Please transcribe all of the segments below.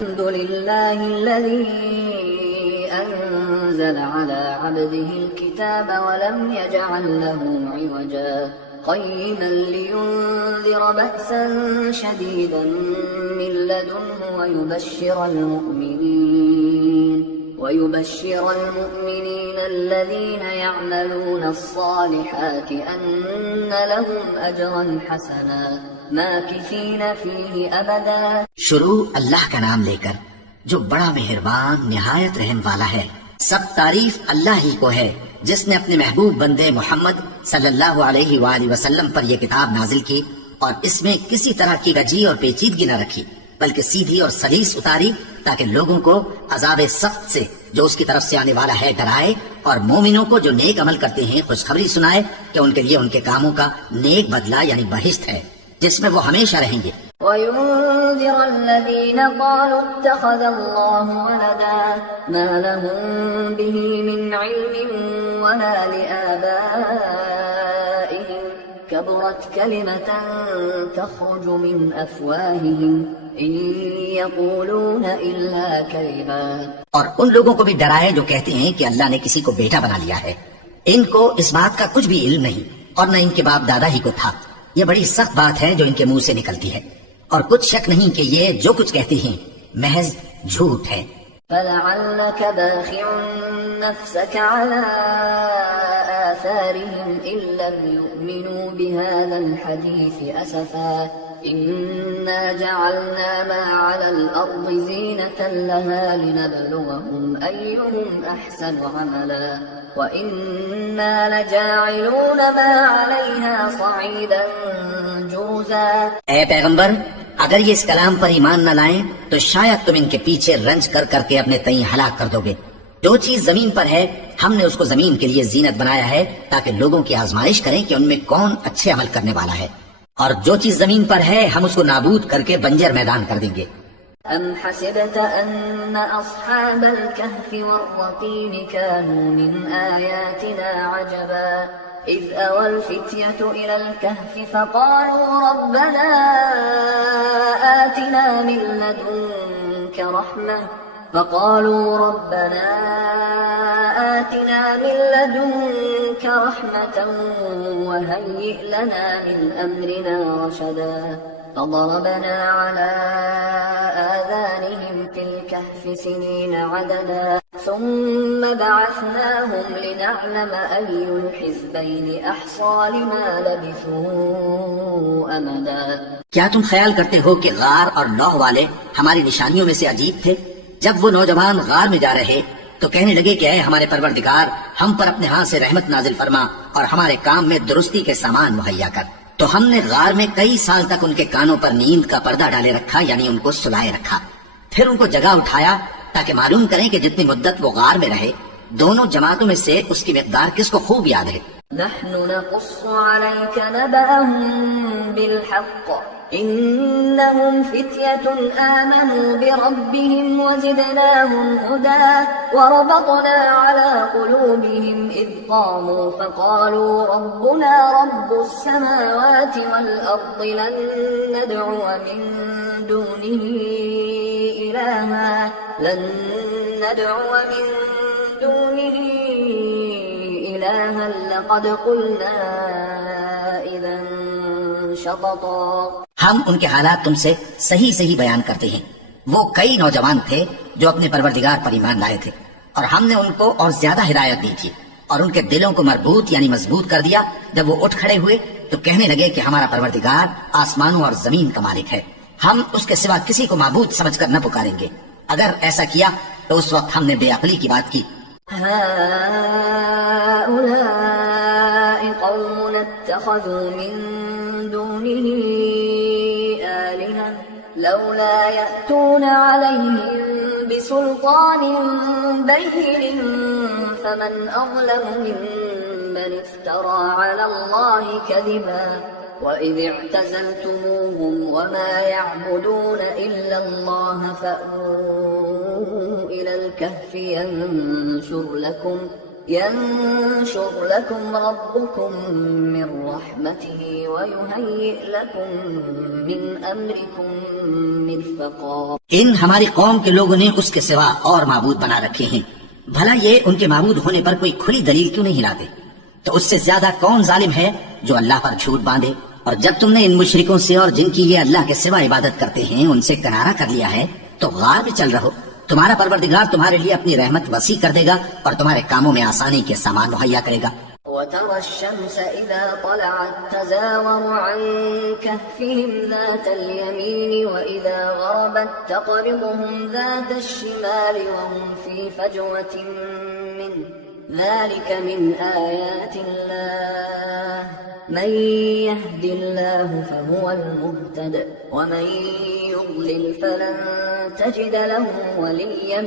الحمد لله الذي أنزل على عبده الكتاب ولم يجعل له عوجا قيما لينذر بأسا شديدا من لدنه ويبشر المؤمنين الذين يعملون الصالحات أن لهم أجرا حسنا ماكثين فيه أبدا. شروع اللہ کا نام لے کر جو بڑا مہربان نہایت رحم والا ہے. سب تعریف اللہ ہی کو ہے جس نے اپنے محبوب بندے محمد صلی اللہ علیہ وآلہ وسلم پر یہ کتاب نازل کی اور اس میں کسی طرح کی رجی اور پیچیدگی نہ رکھی بلکہ سیدھی اور سلیس اتاری تاکہ لوگوں کو عذاب سخت سے جو اس کی طرف سے آنے والا ہے ڈرائے اور مومنوں کو جو نیک عمل کرتے ہیں خوشخبری سنائے کہ ان کے لیے ان کے کاموں کا نیک بدلہ یعنی بہشت ہے جس میں وہ ہمیشہ رہیں گے. وَيُنذِرَ الَّذِينَ قَالُوا اتَّخَذَ اللَّهُ وَلَدًا مَا لَهُم بِهِ مِنْ عِلْمٍ وَلَا لِآبَائِهِمْ كَبُرَتْ كَلِمَةً تَخْرُجُ مِنْ أَفْوَاهِهِمْ إِنْ يَقُولُونَ إِلَّا كَذِبًا. اور ان لوگوں کو بھی ڈرائے جو کہتے ہیں کہ اللہ نے کسی کو بیٹا بنا لیا ہے. ان کو اس بات کا کچھ بھی علم نہیں اور نہ ان کے باپ دادا ہی کو تھا. یہ بڑی سخت بات ہے جو ان کے منہ سے نکلتی ہے اور کچھ شک نہیں کہ یہ جو کچھ کہتے ہیں محض جھوٹ ہے. فَلَعَلَّكَ بَاخِعٌ نَفْسَكَ عَلَىٰ آثَارِهِمْ إِن لَّمْ يُؤْمِنُوا بِهَٰذَا الْحَدِيثِ أَسَفًا إِنَّا جَعَلْنَا مَا عَلَى الْأَرْضِ زِينَةً لَّهَا لِنَبْلُوَهُمْ أَيُّهُمْ أَحْسَنُ عَمَلًا وَإِنَّا لَجَاعِلُونَ مَا عَلَيْهَا صَعِيدًا جُرُزًا. اے پیغمبر اگر یہ اس کلام پر ایمان نہ لائیں تو شاید تم ان کے پیچھے رنج کر کر کے اپنے تئیں ہلاک کر دو گے. جو چیز زمین پر ہے ہم نے اس کو زمین کے لیے زینت بنایا ہے تاکہ لوگوں کی آزمائش کریں کہ ان میں کون اچھے عمل کرنے والا ہے اور جو چیز زمین پر ہے ہم اس کو نابود کر کے بنجر میدان کر دیں گے. أَمْ حَسِبْتَ أَنَّ أَصْحَابَ الْكَهْفِ وَالرَّقِيمِ كَانُوا مِنْ آيَاتِنَا عَجَبًا إِذْ أَوَى الْفِتْيَةُ إِلَى الْكَهْفِ فَقَالُوا رَبَّنَا آتِنَا مِن لَّدُنكَ رَحْمَةً وَهَيِّئْ لَنَا مِنْ أَمْرِنَا رَشَدًا فَضَرَبْنَا عَلَىٰ آذَانِهِمْ فِي الْكَهْفِ سِنِينَ عَدَدًا ثُمَّ بَعَثْنَاهُمْ لِنَعْلَمَ أَيُّ الْحِزْبَيْنِ أَحْصَىٰ لِمَا لَبِثُوا أَمَدًا. کیا تم خیال کرتے ہو کہ غار اور لوح والے ہماری نشانیوں میں سے عجیب تھے؟ جب وہ نوجوان غار میں جا رہے تو کہنے لگے کہ اے ہمارے پروردگار ہم پر اپنے ہاتھ سے رحمت نازل فرما اور ہمارے کام میں درستی کے سامان مہیا کر. تو ہم نے غار میں کئی سال تک ان کے کانوں پر نیند کا پردہ ڈالے رکھا یعنی ان کو سلائے رکھا. پھر ان کو جگہ اٹھایا تاکہ معلوم کریں کہ جتنی مدت وہ غار میں رہے دونوں جماعتوں میں سے اس کی مقدار کس کو خوب یاد ہے. نحن نقص عليك نبأهم بالحق إنهم فتية آمنوا بربهم وزدناهم هدى وربطنا على قلوبهم إذ قاموا فقالوا ربنا رب السماوات والأرض لن ندعو من دونه إلها لقد قلنا إذا شططا. ہم ان کے حالات تم سے صحیح بیان کرتے ہیں. وہ کئی نوجوان تھے جو اپنے پروردگار پر ایمان لائے تھے اور ہم نے ان کو اور زیادہ ہدایت دی تھی اور ان کے دلوں کو مربوط یعنی مضبوط کر دیا. جب وہ اٹھ کھڑے ہوئے تو کہنے لگے کہ ہمارا پروردگار آسمانوں اور زمین کا مالک ہے, ہم اس کے سوا کسی کو معبود سمجھ کر نہ پکاریں گے. اگر ایسا کیا تو اس وقت ہم نے بے عقلی کی بات کی. هؤلاء قوم اتخذوا من دونه آلهة لولا يأتون عليهم بسلطان بين فمن أظلم ممن افترى على الله كذبا وَإِذِ اعْتَزَلْتُمُوهُمْ وَمَا يَعْبُدُونَ إِلَّا اللَّهَ فَأْوُوا إِلَى الْكَهْفِ ينشر لكم ربكم من رحمته ويهيئ لكم من أمركم مرفقا. ان ہماری قوم کے لوگوں نے اس کے سوا اور معبود بنا رکھے ہیں، بھلا یہ ان کے معبود ہونے پر کوئی کھلی دلیل کیوں نہیں لاتے؟ تو اس سے زیادہ کون ظالم ہے جو اللہ پر جھوٹ باندھے؟ اور جب تم نے ان مشرکوں سے اور جن کی یہ اللہ کے سوا عبادت کرتے ہیں ان سے کنارہ کر لیا ہے تو غار میں چل رہو، تمہارا پروردگار تمہارے لیے اپنی رحمت وسیع کر دے گا اور تمہارے کاموں میں آسانی کے سامان مہیا کرے گا. وترى الشمس إذا طلعت تزاور عن كهفهم ذات اليمين وإذا غربت تقرضهم ذات الشمال وهم في فجوة منه ذلك من آيات الله من يهد الله فهو المهتد ومن يضلل فلن تجد له وليا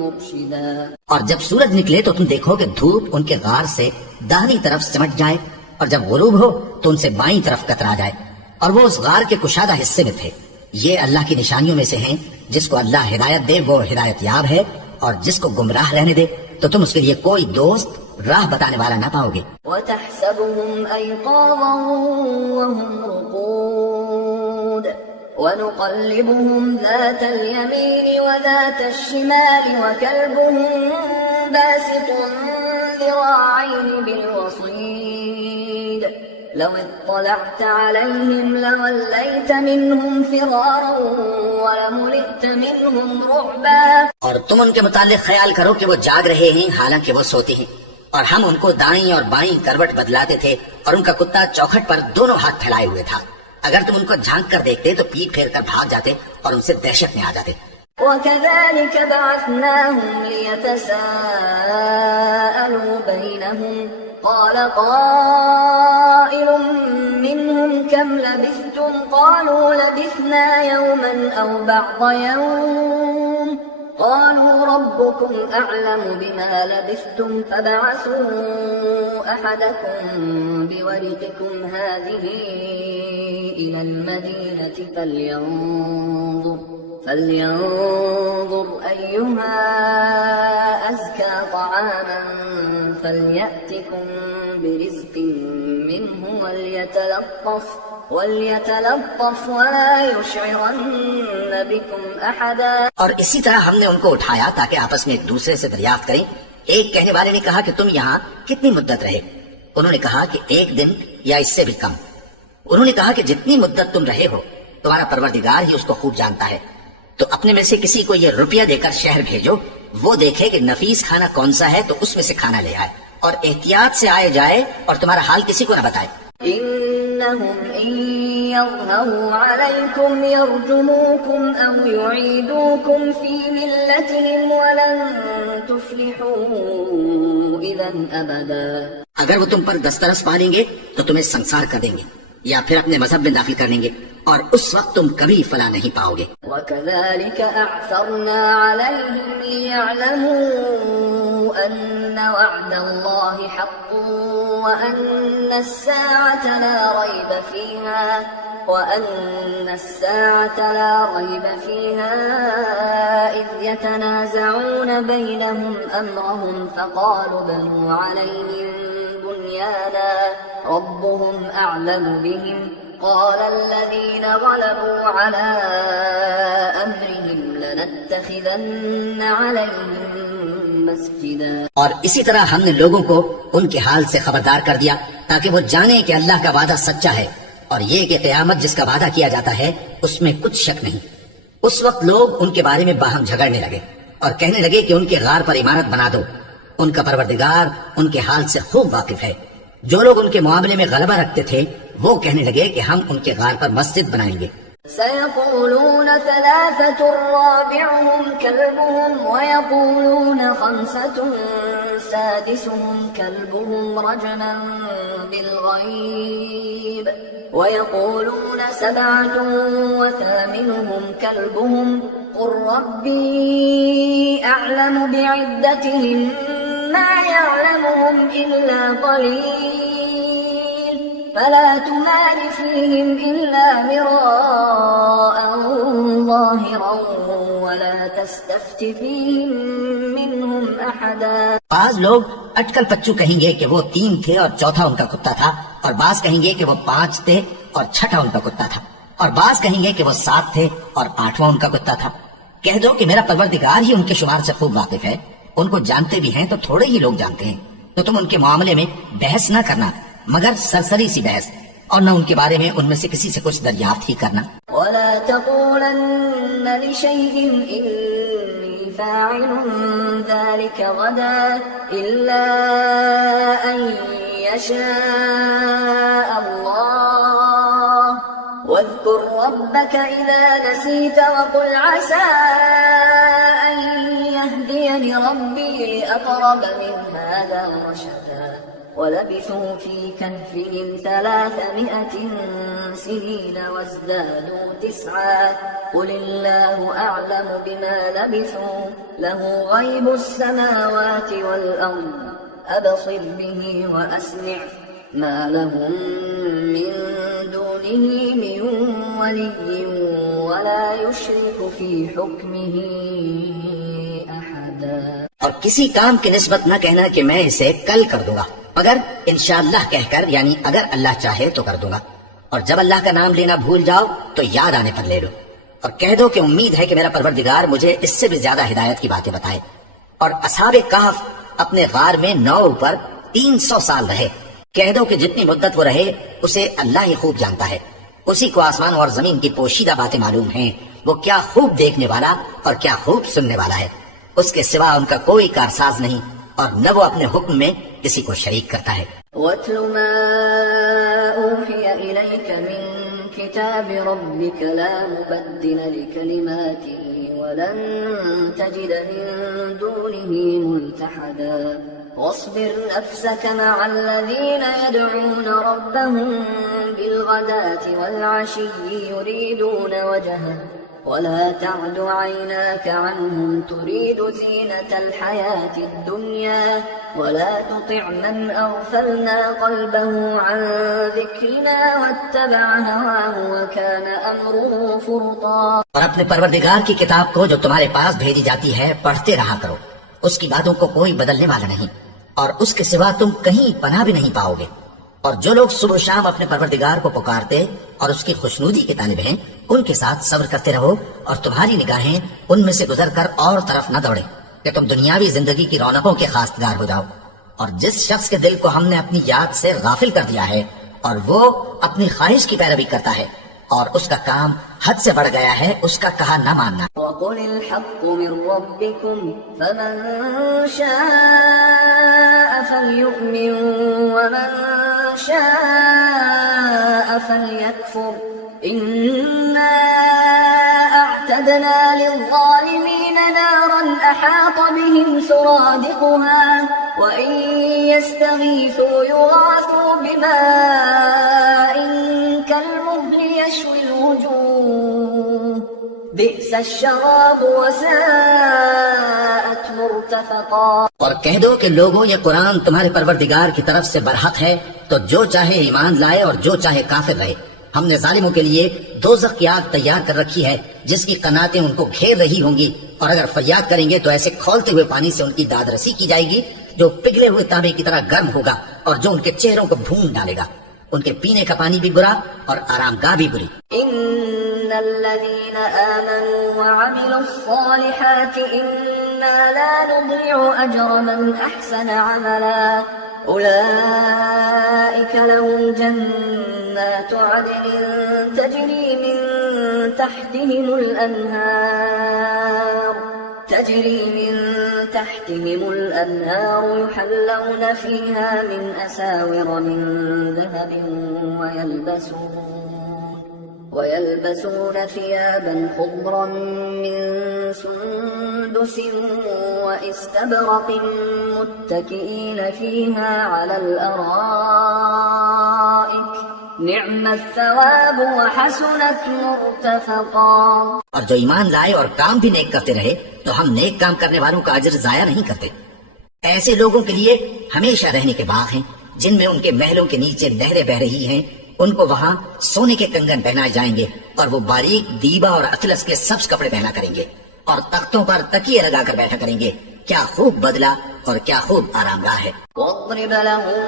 مرشدا. اور جب سورج نکلے تو تم دیکھو کہ دھوپ ان کے غار سے داہنی طرف سمٹ جائے اور جب غروب ہو تو ان سے بائیں طرف کترا جائے، اور وہ اس غار کے کشادہ حصے میں تھے. یہ اللہ کی نشانیوں میں سے ہیں، جس کو اللہ ہدایت دے وہ ہدایت یاب ہے، اور جس کو گمراہ رہنے دے تو تم اس کے لیے کوئی دوست راہ بتانے والا نہ پاؤ گے. وَتَحْسَبُهُمْ أَيْقَاظًا وَهُمْ رُقُودٌ وَنُقَلِّبُهُمْ ذَاتَ الْيَمِينِ وَذَاتَ الشِّمَالِ وَكَلْبُهُمْ بَاسِطٌ ذِرَاعَيْهِ بِالْوَصِيدِ لَوِ اطَّلَعْتَ عَلَيْهِمْ لَوَلَّيْتَ مِنْهُمْ فِرَارًا وَلَمُلِئْتَ مِنْهُمْ رُعْبًا. اور تم ان کے متعلق خیال کرو کہ وہ جاگ رہے ہیں حالانکہ وہ سوتے ہیں، اور ہم ان کو دائیں اور بائیں کروٹ بدلاتے تھے، اور ان کا کتا چوکھٹ پر دونوں ہاتھ پھیلائے ہوئے تھا. اگر تم ان کو جھانک کر دیکھتے تو پیٹ پھیر کر بھاگ جاتے اور ان سے دہشت میں آ جاتے. وَكَذَلِكَ بَعَثْنَاهُمْ لِيَتَسَاءَلُوا بَيْنَهُمْ قَالَ قَائِلٌ مِّنْهُمْ كَمْ لَبِثْتُمْ قَالُوا لَبِثْنَا يَوْمًا أَوْ بَعْضَ يَوْمٍ قَالُوا رَبُّكُمْ أَعْلَمُ بِمَا لَبِثْتُمْ فَابْعَثُوا أَحَدَكُمْ بِوَرِقِكُمْ هَٰذِهِ إِلَى الْمَدِينَةِ فلينظر أيها أزكى طعاما فليأتكم برزق منه وليتلطف ولا يشعرن بكم أحدا. اور اسی طرح ہم نے ان کو اٹھایا تاکہ آپس میں ایک دوسرے سے دریافت کریں. ایک کہنے والے نے کہا کہ تم یہاں کتنی مدت رہے؟ انہوں نے کہا کہ 1 دن یا اس سے بھی کم. انہوں نے کہا کہ جتنی مدت تم رہے ہو تمہارا پروردگار ہی اس کو خوب جانتا ہے، تو اپنے میں سے کسی کو یہ روپیہ دے کر شہر بھیجو، وہ دیکھے کہ نفیس کھانا کون سا ہے تو اس میں سے کھانا لے آئے، اور احتیاط سے آئے جائے اور تمہارا حال کسی کو نہ بتائے. إنهم إن يظهروا عليكم يرجموكم أو يعيدوكم في ملتهم ولن تفلحوا إذا أبدا. اگر وہ تم پر دسترس پالیں گے تو تمہیں سنسار کر دیں گے یا پھر اپنے مذہب میں داخل کر لیں گے، اور اس وقت تم کبھی فلاح نہیں پاؤ گے. وَكَذَلِكَ أَعْثَرْنَا عَلَيْهِمْ لِيَعْلَمُوا أَنَّ وَعْدَ اللَّهِ حَقٌّ وَأَنَّ السَّاعَةَ لَا رَيْبَ فِيهَا إِذْ يَتَنَازَعُونَ بَيْنَهُمْ أَمْرَهُمْ فَقَالُوا ابْنُوا عَلَيْهِمْ بُنْيَانًا رَبُّهُمْ أَعْلَمُ بِهِمْ قال الذين غلبوا على أمرهم لنتخذن عليهم مسجدا. اور اسی طرح ہم نے لوگوں کو ان کے حال سے خبردار کر دیا تاکہ وہ جانیں کہ اللہ کا وعدہ سچا ہے، اور یہ کہ قیامت جس کا وعدہ کیا جاتا ہے اس میں کچھ شک نہیں. اس وقت لوگ ان کے بارے میں باہم جھگڑنے لگے اور کہنے لگے کہ ان کے غار پر عمارت بنا دو. ان کا پروردگار ان کے حال سے خوب واقف ہے. جو لوگ ان کے معاملے میں غلبہ رکھتے تھے وہ کہنے لگے کہ ہم ان کے غار پر مسجد بنائیں گے. سيقولون 3 رابعهم كلبهم ويقولون 5 سادسهم كلبهم رجما بالغيب ويقولون 7 وثامنهم كلبهم قل ربي أعلم بعدتهم ما يعلمهم إلا قليل فلا تمار فيهم إلا مراء ظاهرا ولا تستفت فيهم منهم أحدا. بعض لوگ اٹکل پچو کہیں گے کہ وہ 3 تھے اور چوتھا ان کا کتا تھا، اور بعض کہیں گے کہ وہ 5 تھے اور چھٹا ان کا کتا تھا، اور بعض کہیں گے کہ وہ 7 تھے اور 8واں ان کا کتا تھا۔ کہہ دو کہ میرا پروردگار ہی ان کے شمار سے خوب واقف ہے، ان کو جانتے بھی ہیں تو تھوڑے ہی لوگ جانتے ہیں، تو تم ان کے معاملے میں بحث نہ کرنا مگر سرسری سی بحث، اور نہ ان کے بارے میں ان میں سے کسی سے کچھ دریافت ہی کرنا۔ ولا تقولن لشيء إني فاعل ذلك غدا إلا أن يشاء الله واذكر ربك إذا نسيت وقل عسى أن يهديني ربي لأقرب من هذا رشدا ولبثوا في كهفهم 300 سنين وازدادوا 9 قل الله أعلم بما لبثوا له غيب السماوات والأرض أبصر به وأسمع ما لهم من دونه من ولي ولا يشرك في حكمه أحدا۔ اور کسی کام کی نسبت نہ کہنا کہ میں اسے کل کر دوں گا، مگر انشاءاللہ کہہ کر، یعنی اگر اللہ چاہے تو کر دوں گا، اور جب اللہ کا نام لینا بھول جاؤ تو یاد آنے پر لے لو، اور کہہ دو کہ امید ہے کہ میرا پروردگار مجھے اس سے بھی زیادہ ہدایت کی باتیں بتائے۔ اور اصحاب کہف اپنے غار میں 9 پر 300 سال رہے۔ کہہ دو کہ جتنی مدت وہ رہے اسے اللہ ہی خوب جانتا ہے، اسی کو آسمان اور زمین کی پوشیدہ باتیں معلوم ہیں، وہ کیا خوب دیکھنے والا اور کیا خوب سننے والا ہے، اس کے سوا ان کا کوئی کارساز نہیں، اور نہ وہ اپنے حکم میں کسی کو شریک کرتا ہے۔ وَاتْلُ مَا أُوحِيَ إِلَيْكَ مِن كِتَابِ رَبِّكَ لَا مُبَدِّلَ لِكَلِمَاتِهِ وَلَن تَجِدَ مِن دُونِهِ مُلْتَحَدًا وَاصْبِرْ نَفْسَكَ مَعَ الَّذِينَ يَدْعُونَ رَبَّهُم بِالْغَدَاةِ وَالْعَشِيِّ يُرِيدُونَ وَجْهَهُ ولا تعد عيناك عنهم تريد زينة الحياة الدنيا ولا تطع من أغفلنا قلبه عن ذكرنا واتبع هواه وكان أمره فرطا۔ اور اپنے پروردگار کی کتاب کو جو تمہارے پاس بھیجی جاتی ہے پڑھتے رہا کرو، اس کی باتوں کو کوئی بدلنے والا نہیں، اور اس کے سوا تم کہیں پناہ بھی نہیں پاؤ گے۔ اور جو لوگ صبح و شام اپنے پروردگار کو پکارتے اور اس کی خوشنودی کے طالب ہیں، ان کے ساتھ صبر کرتے رہو، اور تمہاری نگاہیں ان میں سے گزر کر اور طرف نہ دوڑے کہ تم دنیاوی زندگی کی رونقوں کے خواستگار ہو جاؤ۔ اور جس شخص کے دل کو ہم نے اپنی یاد سے غافل کر دیا ہے اور وہ اپنی خواہش کی پیروی کرتا ہے اور اس کا کام حد سے بڑھ گیا ہے، اس کا کہا نہ ماننا۔ وَقُلِ الْحَقُّ مِن رَّبِّكُمْ فَمَن شَاءَ فَلْيُؤْمِن وَمَن شَاءَ فَلْيَكْفُرْ إِنَّا أَعْتَدْنَا لِلظَّالِمِينَ نَارًا أَحَاطَ بِهِمْ سُرَادِقُهَا وَإِن يَسْتَغِيثُوا يُغَاثُوا بِمَاءٍ كَالْمُهْلِ يَشْوِي الْوُجُوهَ بِئْسَ الشَّرَابُ وَسَاءَتْ مُرْتَفَقًا۔ اور کہہ دو کہ لوگوں، یہ قرآن تمہارے پروردگار کی طرف سے برحق ہے، تو جو چاہے ایمان لائے اور جو چاہے کافر رہے۔ ہم نے ظالموں کے لیے دوزخ کی آگ تیار کر رکھی ہے جس کی قناتیں ان کو گھیر رہی ہوں گی، اور اگر فریاد کریں گے تو ایسے کھولتے ہوئے پانی سے ان کی داد رسی کی جائے گی جو پگھلے ہوئے تانبے کی طرح گرم ہوگا اور جو ان کے چہروں کو بھون ڈالے گا۔ ان کے پینے کا پانی بھی برا اور آرام گاہ بھی بری۔ ان الذين آمنوا وعملوا الصالحات إنا لا نضيع أجر من أحسن عملا أولئك لهم جنات عدن تجري من تحتهم الأنهار يحلون فيها من أساور من ذهب ويلبسون ثيابا خضرا من سندس واستبرق متكئين فيها على الأرائك نعم الثواب وحسنت مرتفقا۔ اور جو ایمان لائے اور کام بھی نیک کرتے رہے تو ہم نیک کام کرنے والوں کا اجر ضائع نہیں کرتے۔ ایسے لوگوں کے لیے ہمیشہ رہنے کے باغ ہیں جن میں ان کے محلوں کے نیچے نہریں بہ رہی ہیں، ان کو وہاں سونے کے کنگن پہنائے جائیں گے اور وہ باریک دیبا اور اطلس کے سبز کپڑے پہنا کریں گے اور تختوں پر تکیے لگا کر بیٹھا کریں گے۔ کیا خوب بدلہ اور کیا خوب آرام گاہ ہے۔ واضرب لهم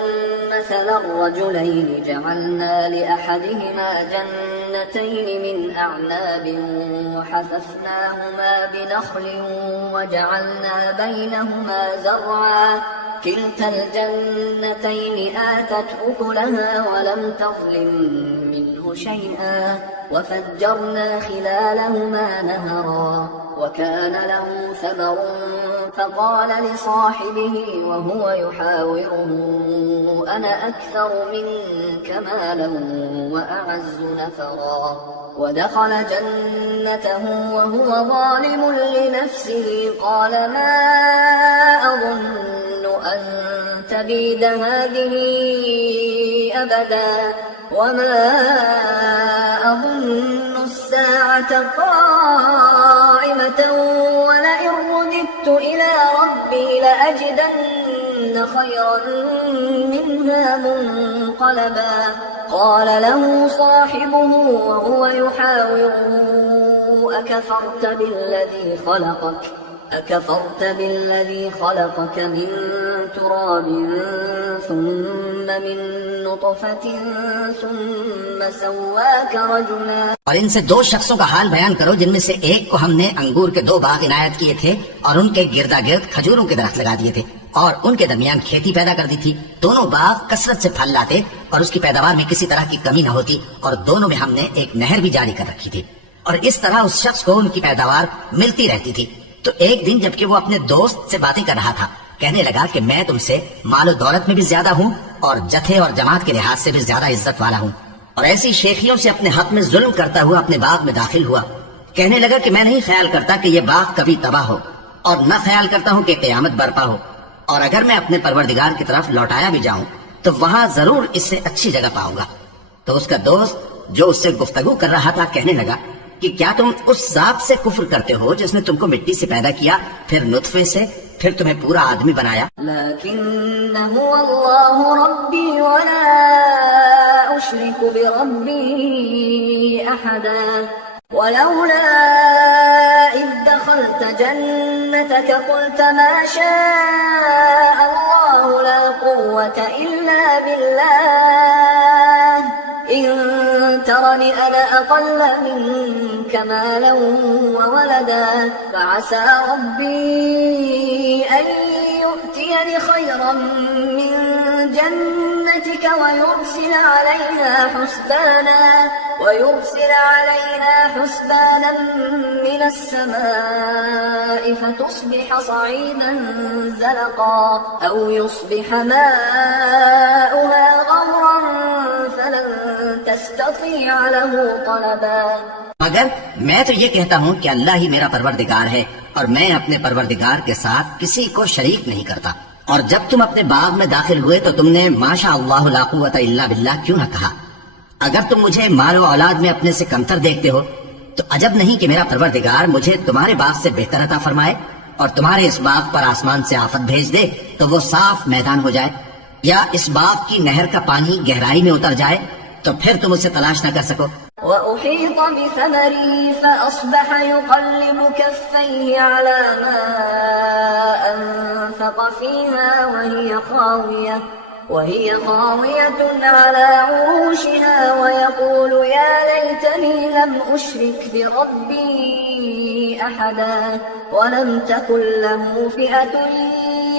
مثل الرجلين جعلنا لأحدهما جنتين من أعناب وحففناهما بنخل وجعلنا بينهما زرعا كلتا الجنتين آتت أكلها ولم تظلم منه شيئا وفجرنا خلالهما نهرا وكان له ثمر فقال لصاحبه وهو يحاوره أنا أكثر منك مالا وأعز نفرا ودخل جنته وهو ظالم لنفسه قال ما أظن أن تبيد هذه أبدا وما أظن الساعة قائمة ولئن رددت إلى ربي لأجدن خيرا منها منقلبا قال له صاحبه وهو يحاوره أكفرت بالذي خلقك من تراب ثم من نطفة ثم سواك رجلا۔ اور ان سے 2 شخصوں کا حال بیان کرو جن میں سے ایک کو ہم نے انگور کے 2 باغ عنایت کیے تھے اور ان کے گردا گرد کھجوروں کے درخت لگا دیے تھے اور ان کے درمیان کھیتی پیدا کر دی تھی۔ دونوں باغ کثرت سے پھل لاتے اور اس کی پیداوار میں کسی طرح کی کمی نہ ہوتی اور دونوں میں ہم نے ایک نہر بھی جاری کر رکھی تھی اور اس طرح اس شخص کو ان کی پیداوار ملتی رہتی تھی۔ تو ایک دن جبکہ وہ اپنے دوست سے باتیں کر رہا تھا کہنے لگا کہ میں تم سے مال و دولت میں بھی زیادہ ہوں اور جتھے اور جماعت کے لحاظ سے بھی زیادہ عزت والا ہوں، اور ایسی شیخیوں سے اپنے حق میں ظلم کرتا ہوا اپنے باغ میں داخل ہوا۔ کہنے لگا کہ میں نہیں خیال کرتا کہ یہ باغ کبھی تباہ ہو اور نہ خیال کرتا ہوں کہ قیامت برپا ہو، اور اگر میں اپنے پروردگار کی طرف لوٹایا بھی جاؤں تو وہاں ضرور اس سے اچھی جگہ پاؤں گا۔ تو اس کا دوست جو اس سے گفتگو کر رہا تھا کہنے لگا کہ کیا تم اس ذات سے کفر کرتے ہو جس نے تم کو مٹی سے پیدا کیا، پھر نطفے سے، پھر تمہیں پورا آدمی بنایا؟ لكن هو الله ربي ولا أشرك بربي أحدا ولولا إذ دخلت جنتك قلت ما شاء الله لا قوة إلا بالله إن ترني أنا أقل منك مالا وولدا فعسى ربي أن يؤتيني خيرا من جنتك ويرسل عليها حسبانا من السماء فتصبح صعيدا زلقا أو يصبح ماؤها غورا فلن تستطيع له طلبا۔ مگر میں تو یہ کہتا ہوں کہ اللہ ہی میرا پروردگار ہے اور میں اپنے پروردگار کے ساتھ کسی کو شریک نہیں کرتا۔ اور جب تم اپنے باغ میں داخل ہوئے تو تم نے ماشاء اللہ لا قوت الا باللہ کیوں نہ کہا؟ اگر تم مجھے مال و اولاد میں اپنے سے کمتر دیکھتے ہو تو عجب نہیں کہ میرا پروردگار مجھے تمہارے باغ سے بہتر عطا فرمائے اور تمہارے اس باغ پر آسمان سے آفت بھیج دے تو وہ صاف میدان ہو جائے، یا اس باغ کی نہر کا پانی گہرائی میں اتر جائے تو پھر تم اسے تلاش نہ کر سکو۔ وأحيط بثمره فأصبح يقلب كفيه على ما أنفق فيها وهي خاوية على عروشها ويقول يا ليتني لم أشرك بربي أحدا ولم تكن له فئة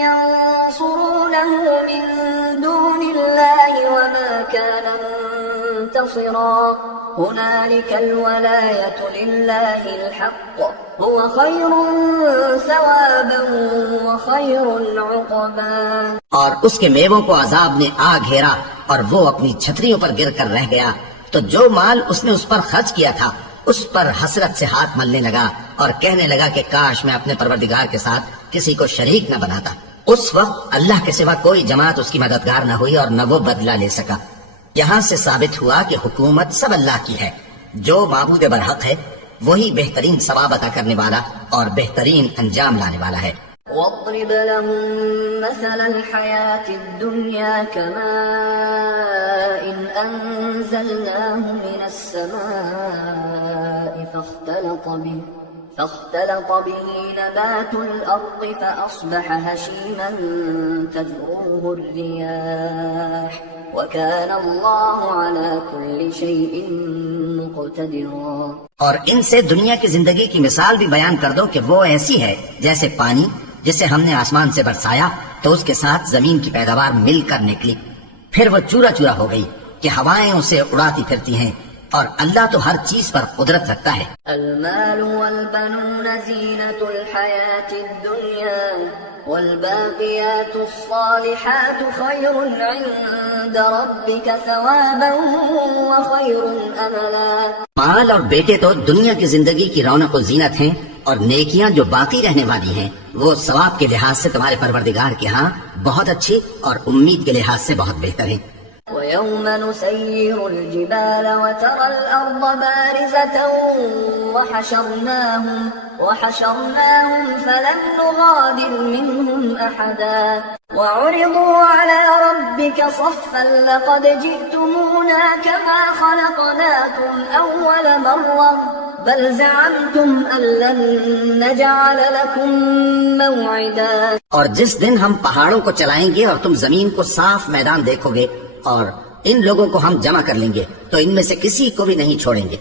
ينصرونه من دون الله وما كان منتصرا هنالك الولاية لله الحق هو خير ثوابا وخير عقبا۔ اور اس کے میووں کو عذاب نے آ گھیرا اور وہ اپنی چھتریوں پر گر کر رہ گیا، تو جو مال اس نے اس پر خرچ کیا تھا اس پر حسرت سے ہاتھ ملنے لگا اور کہنے لگا کہ کاش میں اپنے پروردگار کے ساتھ کسی کو شریک نہ بناتا۔ اس وقت اللہ کے سوا کوئی جماعت اس کی مددگار نہ ہوئی اور نہ وہ بدلہ لے سکا۔ یہاں سے ثابت ہوا کہ حکومت سب اللہ کی ہے، جو معبود برحق ہے وہی بہترین ثواب عطا کرنے والا اور بہترین انجام لانے والا ہے۔ واضرب لهم مثل الحياة الدنيا كماء أنزلناه من السماء فاختلط به نبات الأرض فأصبح هشيما تذروه الرياح وكان الله على كل شيء مقتدرا۔ اور ان سے دنیا کی زندگی کی مثال بھی بیان کر دو کہ وہ ایسی ہے جیسے پانی جسے ہم نے آسمان سے برسایا تو اس کے ساتھ زمین کی پیداوار مل کر نکلی، پھر وہ چورا چورا ہو گئی کہ ہوائیں اسے اڑاتی پھرتی ہیں، اور اللہ تو ہر چیز پر قدرت رکھتا ہے۔ المال والبنون زینة الحیاة الدنیا والباقیات الصالحات خیر عند ربک ثوابا وخیر املا۔ مال اور بیٹے تو دنیا کی زندگی کی رونق و زینت ہیں، اور نیکیاں جو باقی رہنے والی ہیں وہ ثواب کے لحاظ سے تمہارے پروردگار کے ہاں بہت اچھی اور امید کے لحاظ سے بہت بہتر ہیں۔ وَيَوْمَ نُسَيِّرُ الْجِبَالَ وَتَرَى الْأَرْضَ بَارِزَةً وَحَشَرْنَاهُمْ فَلَمْ نُغَادِرْ مِنْهُمْ أَحَدًا وَعُرِضُوا عَلَى رَبِّكَ صَفًّا لَقَدْ جِئْتُمُونَا كَمَا خَلَقْنَاكُمْ أَوَّلَ مَرَّةٍ بَلْ زَعَمْتُمْ أَن لَّن نَّجْعَلَ لَكُم مَّوْعِدًا۔ اور جس دن ہم پہاڑوں کو چلائیں گے اور تم زمین کو صاف میدان دیکھو گے اور ان لوگوں کو ہم جمع کر لیں گے تو ان میں سے کسی کو بھی نہیں چھوڑیں گے،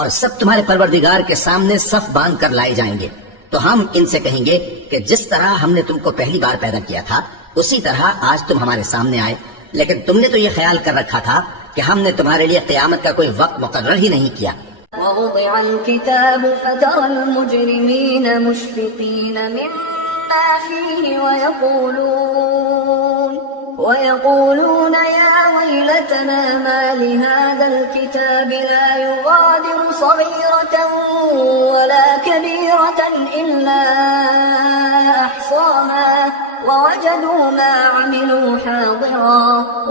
اور سب تمہارے پروردگار کے سامنے صف باندھ کر لائے جائیں گے، تو ہم ان سے کہیں گے کہ جس طرح ہم نے تم کو پہلی بار پیدا کیا تھا اسی طرح آج تم ہمارے سامنے آئے، لیکن تم نے تو یہ خیال کر رکھا تھا کہ ہم نے تمہارے لیے قیامت کا کوئی وقت مقرر ہی نہیں کیا۔ ووضع الكتاب فترى المجرمين مشفقين مما فيه ويقولون يا ويلتنا ما لهذا الكتاب لا يغادر صغيرة ولا كبيرة إلا أحصاها ووجدوا ما عملوا حاضرا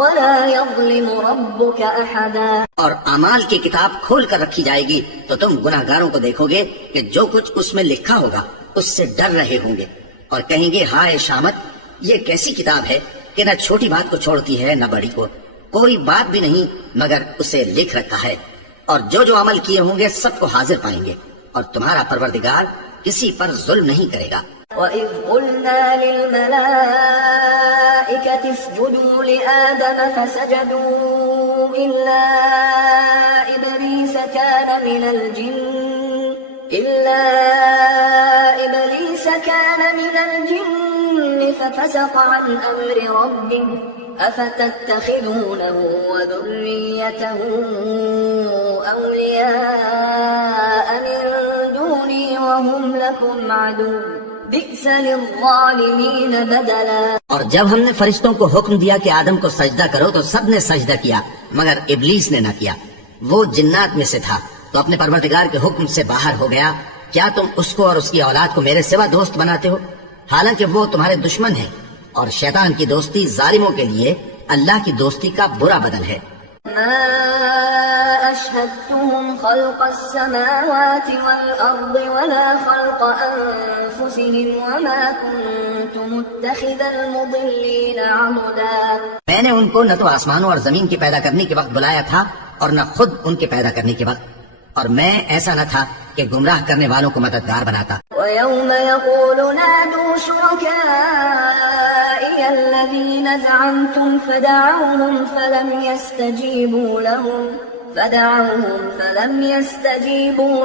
ولا يظلم ربك أحدا۔ اور اعمال کی کتاب کھول کر رکھی جائے گی تو تم گناہ گاروں کو دیکھو گے کہ جو کچھ اس میں لکھا ہوگا اس سے ڈر رہے ہوں گے، اور کہیں گے ہائے شامت، یہ کیسی کتاب ہے کہ نہ چھوٹی بات کو چھوڑتی ہے نہ بڑی کو، کوئی بات بھی نہیں مگر اسے لکھ رکھا ہے، اور جو عمل کیے ہوں گے سب کو حاضر پائیں گے، اور تمہارا پروردگار کسی پر ظلم نہیں کرے گا۔ وَإِذْ قُلْنَا لِلْمَلَائِكَةِ اسْجُدُوا لِآدَمَ فَسَجَدُوا إِلَّا إِبْلِيسَ كَانَ مِنَ الْجِنِّ فَفَسَقَ عَنْ أَمْرِ رَبِّهِ أَفَتَتَّخِذُونَهُ وَذُرِّيَّتَهُ أَوْلِيَاءَ مِن دُونِي وَهُمْ لَكُمْ عَدُوٌّ بِئْسَ لِلظَّالِمِينَ بَدَلًا۔ اور جب ہم نے فرشتوں کو حکم دیا کہ آدم کو سجدہ کرو تو سب نے سجدہ کیا مگر ابلیس نے نہ کیا، وہ جنات میں سے تھا تو اپنے پروردگار کے حکم سے باہر ہو گیا۔ کیا تم اس کو اور اس کی اولاد کو میرے سوا دوست بناتے ہو، حالانکہ وہ تمہارے دشمن ہیں، اور شیطان کی دوستی ظالموں کے لیے اللہ کی دوستی کا برا بدل ہے۔ ما أشهدتهم خلق السماوات والأرض ولا خلق أنفسهم وما كنت متخذ المضلين عضدا۔ میں نے ان کو نہ تو آسمانوں اور زمین کے پیدا کرنے کے وقت بلایا تھا اور نہ خود ان کے پیدا کرنے کے وقت، اور میں ایسا نہ تھا کہ گمراہ کرنے والوں کو مددگار بناتا۔ وَيَوْمَ يَقُولُ نَادُوا شُرَكَائِيَ الَّذِينَ زَعَمْتُمْ فَدَعَوْهُمْ فَلَمْ يَسْتَجِيبُوا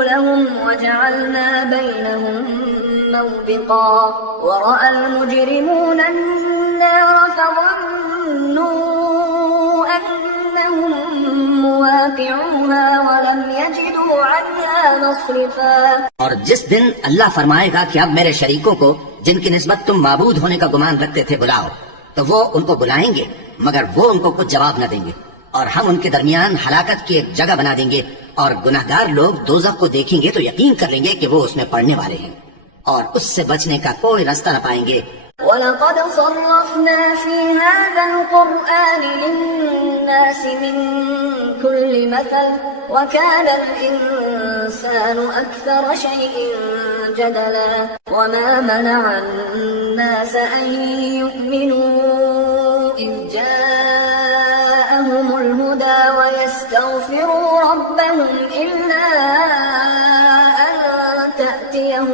لَهُمْ وَجَعَلْنَا بَيْنَهُمْ مَوْبِقًا وَرَأَى الْمُجْرِمُونَ النَّارَ فَظَنُّوا أَنَّهُمْ مُوَاقِعُوهَا وَلَمْ يَجِدُوا عَنْهَا مَصْرِفًا۔ اور جس دن اللہ فرمائے گا کہ اب میرے شریکوں کو جن کی نسبت تم معبود ہونے کا گمان رکھتے تھے بلاؤ، تو وہ ان کو بلائیں گے مگر وہ ان کو کچھ جواب نہ دیں گے، اور ہم ان کے درمیان ہلاکت کی ایک جگہ بنا دیں گے، اور گناہگار لوگ دوزخ کو دیکھیں گے تو یقین کر لیں گے کہ وہ اس میں پڑنے والے ہیں، اور اس سے بچنے کا کوئی راستہ نہ پائیں گے۔ وَلَقَدْ صَرَّفْنَا فِي هَذَا الْقُرْآنِ لِلنَّاسِ مِنْ كُلِّ مَثَلٍ وَكَانَ الْإِنسَانُ أَكْثَرَ شَيْءٍ جَدَلًا وَمَا مَنَعَ النَّاسَ أَن يُؤْمِنُوا إِذْ جَاءَهُمُ الْهُدَى وَيَسْتَغْفِرُوا رَبَّهُمْ إِلَّا أَن تَأْتِيَهُمُ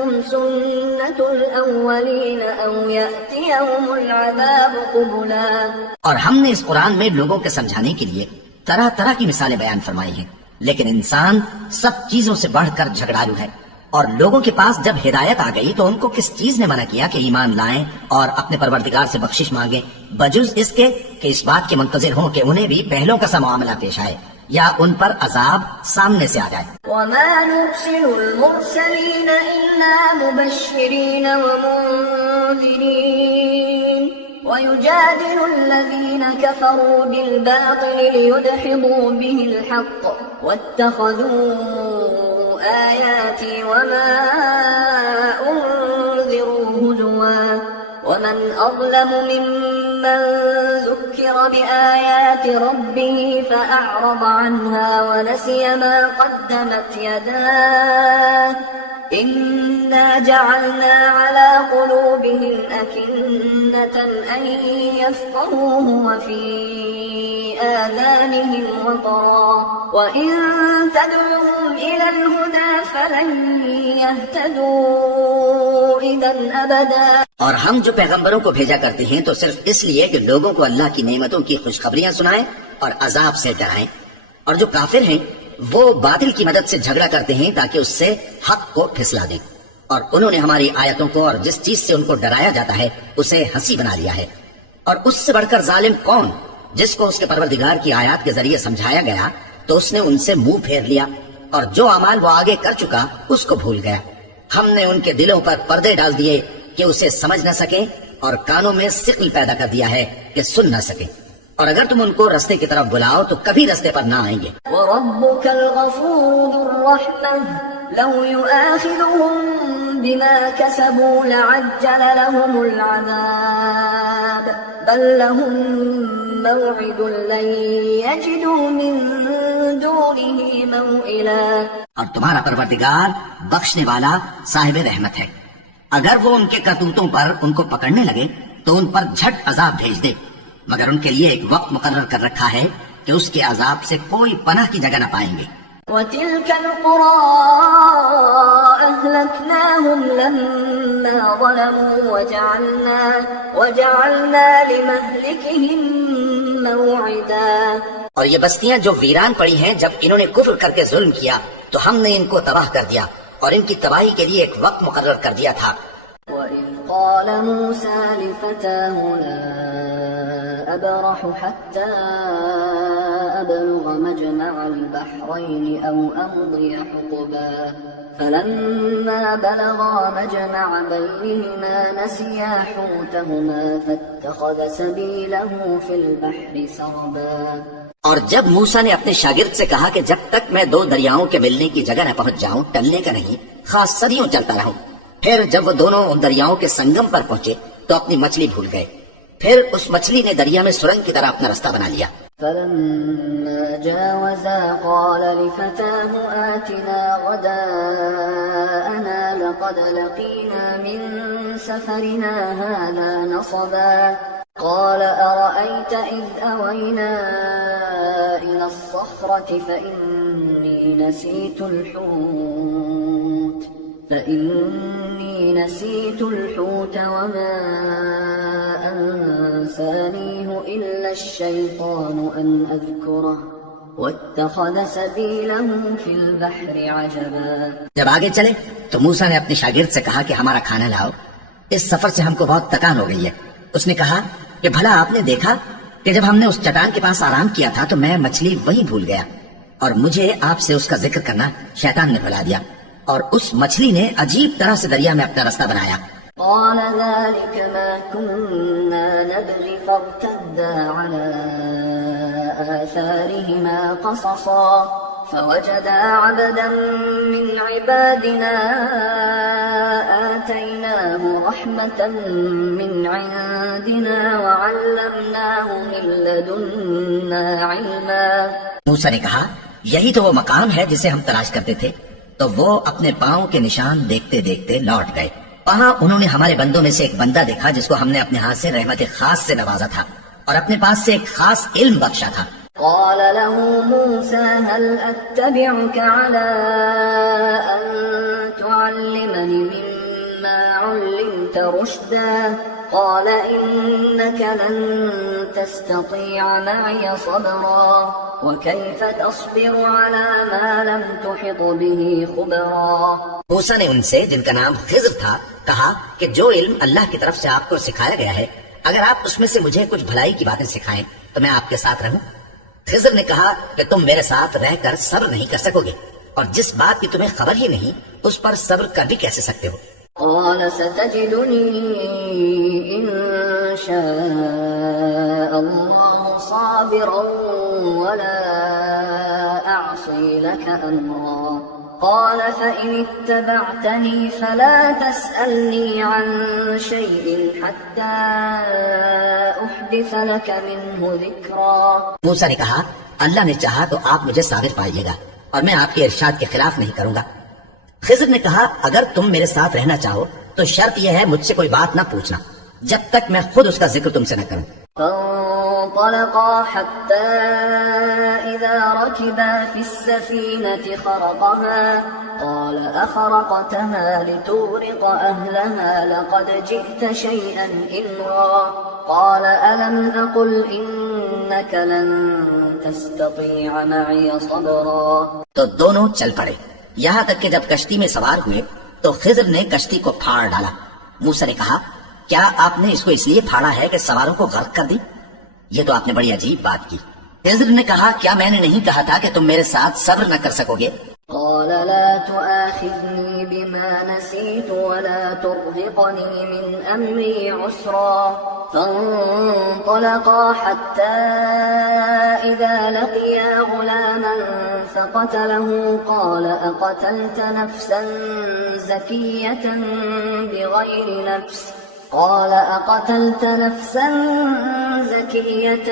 الأولين أو يأتيهم العذاب قبلا۔ اور ہم نے اس قرآن میں لوگوں کے سمجھانے کے لیے طرح طرح کی مثالیں بیان فرمائی ہیں، لیکن انسان سب چیزوں سے بڑھ کر جھگڑالو ہے، اور لوگوں کے پاس جب ہدایت آ گئی تو ان کو کس چیز نے منع کیا کہ ایمان لائیں اور اپنے پروردگار سے بخشش مانگیں، بجز اس کے کہ اس بات کے منتظر ہوں کہ انہیں بھی پہلوں کا سا معاملہ پیش آئے یا ان پر عذاب سامنے سے آ جائے۔ وما نرسل المرسلين إلا مبشرين ومنذرين ويجادل الذين كفروا بالباطل ليدحضوا به الحق واتخذوا آياتي وما أنذروا هزوا ومن أظلم ممن ذكر بآيات ربه فأعرض عنها ونسي ما قدمت يداه إنا جعلنا على قلوبهم أكنة أن يفقهوه وفي آذانهم وقرا وإن تدعوهم إلى الهدى فلن يهتدوا إذا أبدا۔ اور ہم جو پیغمبروں کو بھیجا کرتے ہیں تو صرف اس لیے کہ لوگوں کو اللہ کی نعمتوں کی خوشخبریاں سنائیں اور عذاب سے ڈرائیں، اور جو کافر ہیں وہ باطل کی مدد سے جھگڑا کرتے ہیں تاکہ اس سے حق کو پھسلا دیں، اور انہوں نے ہماری آیتوں کو اور جس چیز سے ان کو ڈرایا جاتا ہے اسے ہنسی بنا لیا ہے۔ اور اس سے بڑھ کر ظالم کون، جس کو اس کے پروردگار کی آیات کے ذریعے سمجھایا گیا تو اس نے ان سے منہ پھیر لیا، اور جو اعمال وہ آگے کر چکا اس کو بھول گیا۔ ہم نے ان کے دلوں پر پردے ڈال دیے کہ اسے سمجھ نہ سکیں، اور کانوں میں ثقل پیدا کر دیا ہے کہ سن نہ سکیں، اور اگر تم ان کو رستے کی طرف بلاؤ تو کبھی رستے پر نہ آئیں گے۔ وَرَبُّكَ الْغَفُورُ ذُو الرَّحْمَةِ لَوْ يُؤَاخِذُهُم بِمَا كَسَبُوا لَعَجَّلَ لَهُمُ الْعَذَابَ بَل لَّهُم مَّوْعِدٌ لَّن يَجِدُوا مِن دُونِهِ مَوْئِلًا۔ اور تمہارا پروردگار بخشنے والا صاحب رحمت ہے، اگر وہ ان کے کرتوتوں پر ان کو پکڑنے لگے تو ان پر جھٹ عذاب بھیج دے، مگر ان کے لیے ایک وقت مقرر کر رکھا ہے کہ اس کے عذاب سے کوئی پناہ کی جگہ نہ پائیں گے۔ وَتِلْكَ الْقُرَىٰ أَهْلَكْنَاهُمْ لَمَّا ظَلَمُوا وَجَعَلْنَا لِمَهْلِكِهِم مَّوْعِدًا۔ اور یہ بستیاں جو ویران پڑی ہیں جب انہوں نے کفر کر کے ظلم کیا تو ہم نے ان کو تباہ کر دیا اور ان کی تباہی کے لیے ایک وقت مقرر کر دیا تھا۔ وَإِذْ قَالَ مُوسَىٰ لِفَتَاهُ لَا أَبْرَحُ حَتَّىٰ أَبْلُغَ مَجْمَعَ الْبَحْرَيْنِ أَوْ أَمْضِيَ حُقُبًا فَلَمَّا بَلَغَا مَجْمَعَ بَيْنِهِمَا نَسِيَا حُوتَهُمَا فَاتَّخَذَ سَبِيلَهُ فِي الْبَحْرِ سَرَبًا۔ اور جب موسیٰ نے اپنے شاگرد سے کہا کہ جب تک میں دو دریاؤں کے ملنے کی جگہ نہ پہنچ جاؤں ٹلنے کا نہیں، خاص صدیوں چلتا رہوں۔ پھر جب وہ دونوں ان دریاؤں کے سنگم پر پہنچے تو اپنی مچھلی بھول گئے، پھر اس مچھلی نے دریا میں سرنگ کی طرح اپنا رستہ بنا لیا۔ فَلَمَّا جَاوَزَا قَالَ لِفَتَاهُ آتِنَا غَدَاءَنَا لَقَدْ لَقِينَا مِن سَفَرِنَا هَٰذَا نَصَبًا قَالَ أَرَأَيْتَ إِذْ أَوَيْنَا إِلَى الصَّخْرَةِ فَإِنِّي نسيت الحوت وما أنسانيه إلا الشيطان أن أذكره واتخذ سبيله في البحر عجبا۔ جب آگے چلے تو موسیٰ نے اپنے شاگرد سے کہا کہ ہمارا کھانا لاؤ، اس سفر سے ہم کو بہت تکان ہو گئی ہے۔ اس نے کہا کہ بھلا آپ نے دیکھا کہ جب ہم نے اس چٹان کے پاس آرام کیا تھا تو میں مچھلی وہیں بھول گیا، اور مجھے آپ سے اس کا ذکر کرنا شیطان نے بھلا دیا، اور اس مچھلی نے عجیب طرح سے دریا میں اپنا رستہ بنایا۔ قال ذلك ما كنا نبغي فارتدا على آثارهما قصصا فوجدا عبدا من عبادنا آتيناه رحمة من عندنا وعلمناه من لدنا علما۔ موسیٰ نے کہا یہی تو وہ مقام ہے جسے ہم تلاش کرتے تھے، تو وہ اپنے پاؤں کے نشان دیکھتے دیکھتے لوٹ گئے۔ وہاں انہوں نے ہمارے بندوں میں سے ایک بندہ دیکھا جس کو ہم نے اپنے ہاتھ سے رحمت خاص سے نوازا تھا اور اپنے پاس سے ایک خاص علم بخشا تھا۔ قال له موسى هل أتبعك على أن تعلمني مما أما علمت رشدا قال إنك لن تستطيع معي صبرا وكيف تصبر على ما لم تحط به خبرا. موسیٰ نے ان سے جن کا نام خضر تھا کہا کہ جو علم اللہ کی طرف سے آپ کو سکھایا گیا ہے اگر آپ اس میں سے مجھے کچھ بھلائی کی باتیں سکھائیں تو میں آپ کے ساتھ رہوں. خضر نے کہا کہ تم میرے ساتھ رہ کر صبر نہیں کر سکو گے اور جس بات کی تمہیں خبر ہی نہیں اس پر صبر کر بھی کیسے سکتے ہو. قال ستجدني إن شاء الله صابرا ولا أعصي لك أمرا. قال فإن اتبعتني فلا تسألني عن شيء حتى أحدث لك منه ذكرا. موسیٰ نے کہا اللہ نے چاہا تو آپ مجھے صابر پائیے گا اور میں آپ کے ارشاد کے خلاف نہیں کروں گا. خضر نے کہا اگر تم میرے ساتھ رہنا چاہو تو شرط یہ ہے مجھ سے کوئی بات نہ پوچھنا جب تک میں خود اس کا ذکر تم سے نہ کروں. فانطلقا حتى إذا ركبا في السفينة خرقها قال أخرقتها لتغرق أهلها لقد جئت شيئا إمرا. قال ألم أقل إنك لن تستطيع معي صبرا. تو دونوں چل پڑے یہاں تک کہ جب کشتی میں سوار ہوئے تو خضر نے کشتی کو پھاڑ ڈالا. موسیٰ نے کہا کیا آپ نے اس کو اس لیے پھاڑا ہے کہ سواروں کو غرق کر دی؟ یہ تو آپ نے بڑی عجیب بات کی. خضر نے کہا کیا میں نے نہیں کہا تھا کہ تم میرے ساتھ صبر نہ کر سکو گے؟ قال لا تؤاخذني بما نسيت ولا ترهقني من أمري عسرا. فانطلقا حتى إذا لقيا غلاما فقتله قال أقتلت نفسا زكية بغير نفس. قال أقتلت نفسا زكية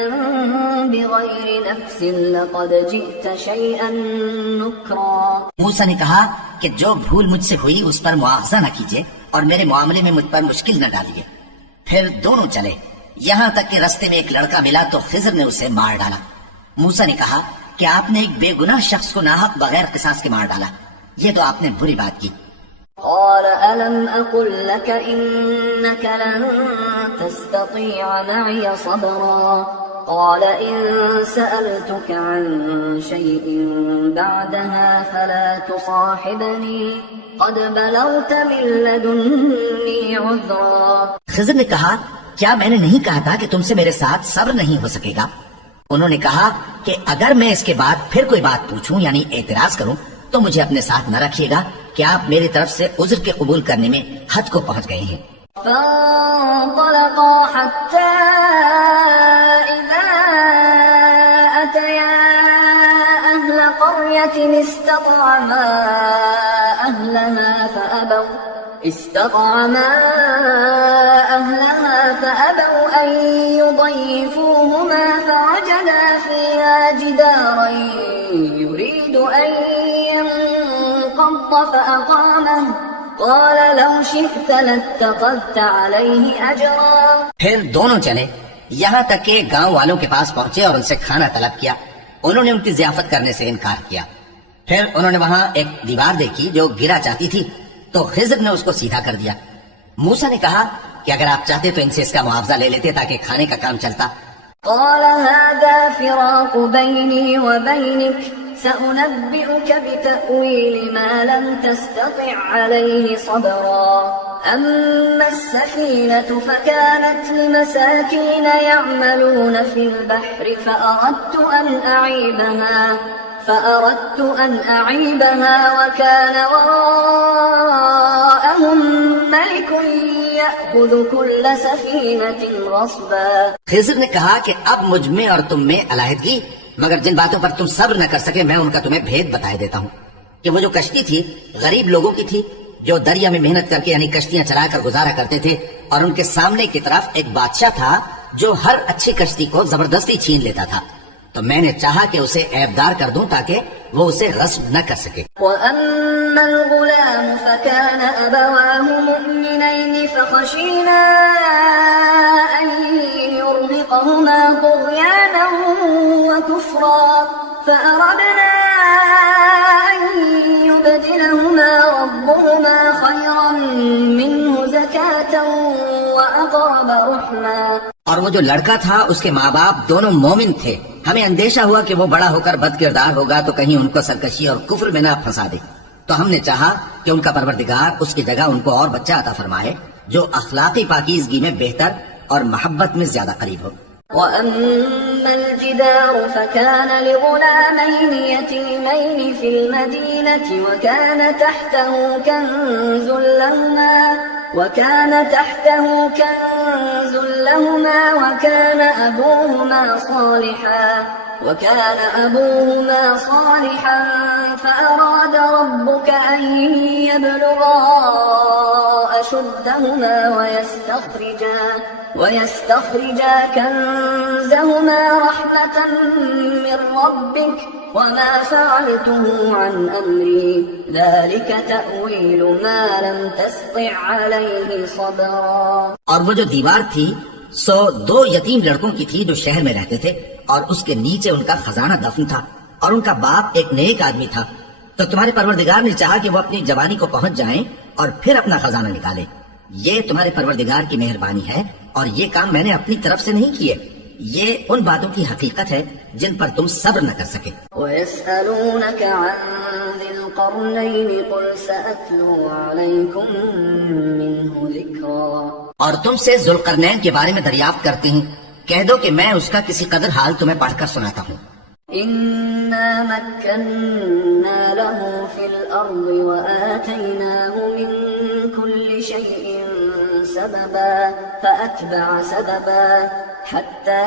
بغير نفس لقد جئت شيئا نكرا. موسیٰ نے کہا کہ جو بھول مجھ سے ہوئی اس پر مواخذہ نہ کیجیے اور میرے معاملے میں مجھ پر مشکل نہ ڈالیے. پھر دونوں چلے یہاں تک کہ رستے میں ایک لڑکا ملا تو خضر نے اسے مار ڈالا. موسیٰ نے کہا کہ آپ نے ایک بے گناہ شخص کو ناحق بغیر قصاص کے مار ڈالا. یہ تو آپ نے بری بات کی. قال ألم أقل لك إنك لن تستطيع معي صبرا. قال إن سألتك عن شيء بعدها فلا تصاحبني قد بلغت من لدني عذرا. خضر نے کہا کیا میں نے نہیں کہا تھا کہ تم سے میرے ساتھ صبر نہیں ہو سکے گا؟ انہوں نے کہا کہ اگر میں اس کے بعد پھر کوئی بات پوچھوں یعنی اعتراض کروں تو مجھے اپنے ساتھ نہ رکھیے گا کہ آپ میری طرف سے عذر کے قبول کرنے میں حد کو پہنچ گئے ہیں. فانطلقا حتى إذا أتيا أهل قرية استطعما أهلها فأبوا أن يضيفوهما فوجدا فيها جدارا يريد أن ينقض فأقامه قال لو شئت لاتخذت عليه أجرا. پھر دونوں چلے یہاں تک کہ گاؤں والوں کے پاس پہنچے اور ان سے کھانا طلب کیا. انہوں نے ان کی ضیافت کرنے سے انکار کیا. پھر انہوں نے وہاں ایک دیوار دیکھی جو گرا چاہتی تھی تو خضر نے اس کو سیدھا کر دیا. موسیٰ نے کہا کہ اگر آپ چاہتے تو ان سے اس کا معاوضہ لے لیتے تاکہ کھانے کا کام چلتا. قال هذا فراق بيني وبينك سأنبئك بتأويل ما لم تستطع عليه صبرا. أما السفينة فكانت لمساكين يعملون في البحر فأردت أن أعيبها وكان وراءهم ملك يأخذ كل سفينة غصبا. خضر نے کہا کہ اب مجھ میں اور تم میں علیحدگی مگر جن باتوں پر تم صبر نہ کر سکے میں ان کا تمہیں بھید بتائے دیتا ہوں کہ وہ جو کشتی تھی غریب لوگوں کی تھی جو دریا میں محنت کر کے یعنی کشتیاں چلا کر گزارا کرتے تھے اور ان کے سامنے کی طرف ایک بادشاہ تھا جو ہر اچھی کشتی کو زبردستی چھین لیتا تھا. تو میں نے چاہا کہ اسے عیبدار کر دوں تاکہ وہ اسے غصب نہ کر سکے. وَأَمَّا الْغُلَامُ فَكَانَ أَبَوَاهُ مُؤْمِنَيْنِ فَخَشِينَا أَن يُرْهِقَهُمَا طُغْيَانًا وَكُفْرًا فَأَرَدْنَا أَن يُبْدِلَهُمَا رَبُّهُمَا خَيْرًا مِّنْهُ وأقرب رحما. اور وہ جو لڑکا تھا اس کے ماں باپ دونوں مومن تھے. ہمیں اندیشہ ہوا کہ وہ بڑا ہو کر بد کردار ہوگا تو کہیں ان کو سرکشی اور کفر میں نہ پھنسا دے، تو ہم نے چاہا کہ ان کا پروردگار اس کی جگہ ان کو اور بچہ عطا فرمائے جو اخلاقی پاکیزگی میں بہتر اور محبت میں زیادہ قریب ہو. وأما الجدار فكان لغلامين يتيمين في المدينة وكان تحته كنز لهما وكان أبوهما صالحا فأراد ربك أن يبلغا أشدهما ويستخرجا كنزهما رحمة من ربك وما فعلته عن أمري ذلك تأويل ما لم تستطع عليه صبرا. اور وہ جو دیوار تھی سو 2 یتیم لڑکوں کی تھی جو شہر میں رہتے تھے، اور اس کے نیچے ان کا خزانہ دفن تھا، اور ان کا باپ ایک نیک آدمی تھا. تو تمہارے پروردگار نے چاہا کہ وہ اپنی جوانی کو پہنچ جائیں اور پھر اپنا خزانہ نکالے. یہ تمہارے پروردگار کی مہربانی ہے، اور یہ کام میں نے اپنی طرف سے نہیں کیے. یہ ان باتوں کی حقیقت ہے جن پر تم صبر نہ کر سکے. وَيَسْأَلُونَكَ عَنْ ذِي الْقَرْنَيْنِ قُلْ سَأَتْلُو عَلَيْكُمْ مِنْهُ ذِكْرًا. اور تم سے ذوالقرنین کے بارے میں دریافت کرتے ہیں، کہہ دو کہ میں اس کا کسی قدر حال تمہیں پڑھ کر سناتا ہوں. إِنَّا مَكَّنَّا لَهُ فِي الْأَرْضِ وَآتَيْنَاهُ مِنْ كُلِّ شَيْءٍ سَبَبًا فَأَتْبَعَ سَبَبًا حَتَّى